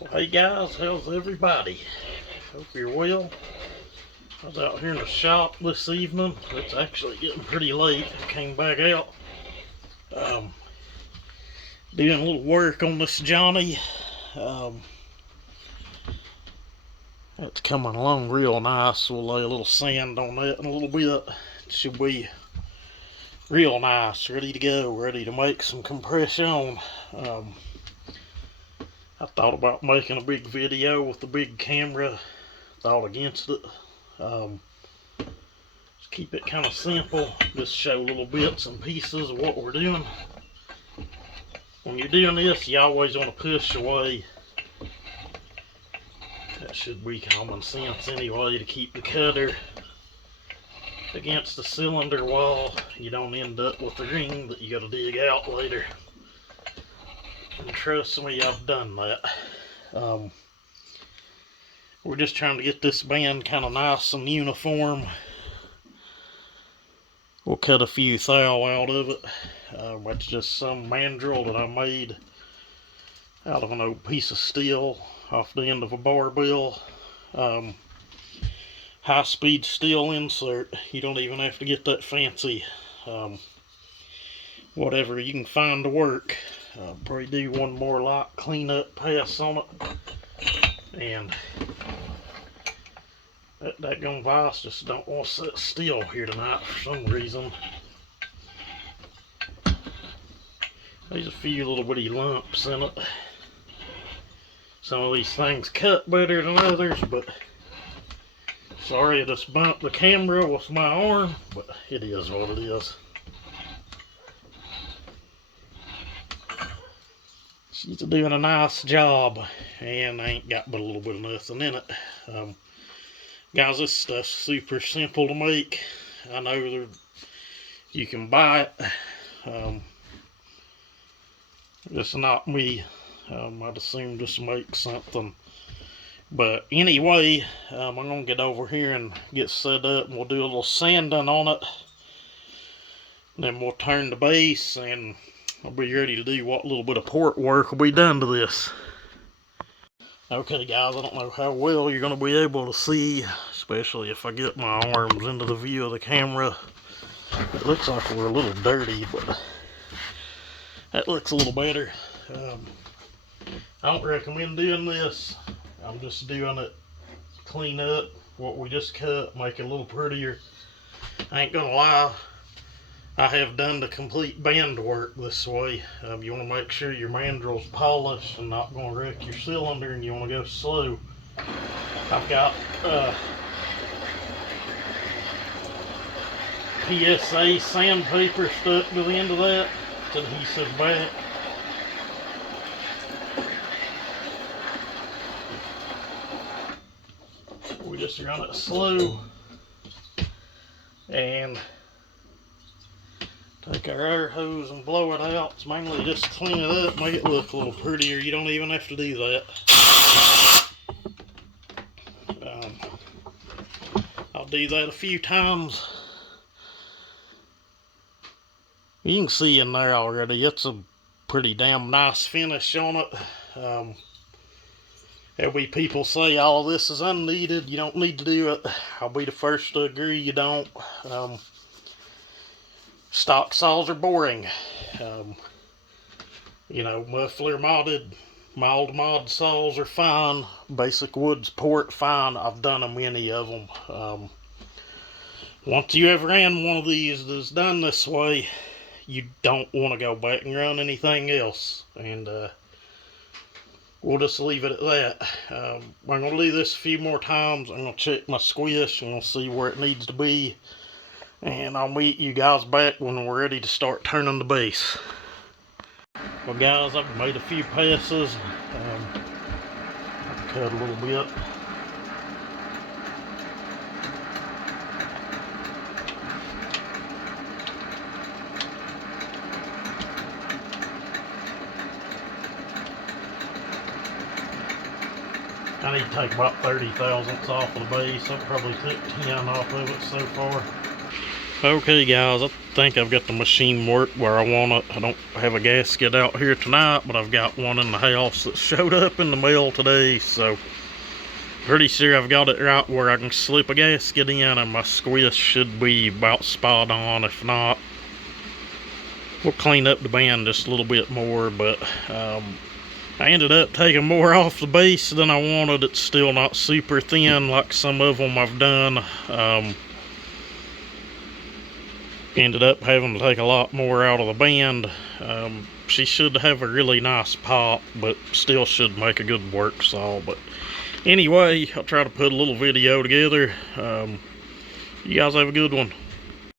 Well, hey guys, how's everybody? Hope you're well. I was out here in the shop this evening. It's actually getting pretty late. I came back out doing a little work on this Johnny. It's coming along real nice. We'll lay a little sand on that in a little bit. It should be real nice, ready to go, ready to make some compression. I thought about making a big video with the big camera. Thought against it. Just keep it kind of simple. Just show little bits and pieces of what we're doing. When you're doing this, you always want to push away. That should be common sense anyway, to keep the cutter against the cylinder wall. You don't end up with the ring that you got to dig out later. And trust me, I've done that. We're just trying to get this band kind of nice and uniform. We'll cut a few thou out of it. That's just some mandrel that I made out of an old piece of steel off the end of a barbell. High-speed steel insert. You don't even have to get that fancy. Whatever you can find to work. Probably do one more light cleanup pass on it. And that gun vise just don't want to sit still here tonight for some reason. There's a few little bitty lumps in it. Some of these things cut better than others, but sorry I just bumped the camera with my arm, but it is what it is. She's doing a nice job, and I ain't got but a little bit of nothing in it. Guys, this stuff's super simple to make. I know you can buy it. It's not me. I'd assume just make something. But anyway, I'm going to get over here and get set up, and we'll do a little sanding on it. Then we'll turn the base, and I'll be ready to do what little bit of port work will be done to this. Okay guys, I don't know how well you're going to be able to see, especially if I get my arms into the view of the camera. It looks like we're a little dirty, but that looks a little better. I don't recommend doing this. I'm just doing it to clean up what we just cut, make it a little prettier. I ain't gonna lie, I have done the complete band work this way. You want to make sure your mandrel's polished and not going to wreck your cylinder, and you want to go slow. I've got PSA sandpaper stuck to the end of that. It's adhesive back. We just run it slow and take our air hose and blow it out. It's mainly just to clean it up, make it look a little prettier. You don't even have to do that. I'll do that a few times. You can see in there already, it's a pretty damn nice finish on it. There'll be people say all of this is unneeded, you don't need to do it. I'll be the first to agree you don't. Stock saws are boring. You know, muffler modded, mild mod saws are fine. Basic woods port, fine. I've done a many of them. Once you ever ran one of these that's done this way, you don't want to go back and run anything else. And we'll just leave it at that. I'm going to do this a few more times. I'm going to check my squish and we'll see where it needs to be. And I'll meet you guys back when we're ready to start turning the base. Well guys, I've made a few passes. I've cut a little bit. I need to take about 30 thousandths off of the base. I've probably took 10 off of it so far. Okay guys, I think I've got the machine work where I want it. I don't have a gasket out here tonight, but I've got one in the house that showed up in the mail today, so pretty sure I've got it right where I can slip a gasket in, and my squish should be about spot on. If not, we'll clean up the band just a little bit more, but I ended up taking more off the base than I wanted. It's still not super thin like some of them I've done. Ended up having to take a lot more out of the band. She should have a really nice pop, but still should make a good work saw. But anyway, I'll try to put a little video together. You guys have a good one.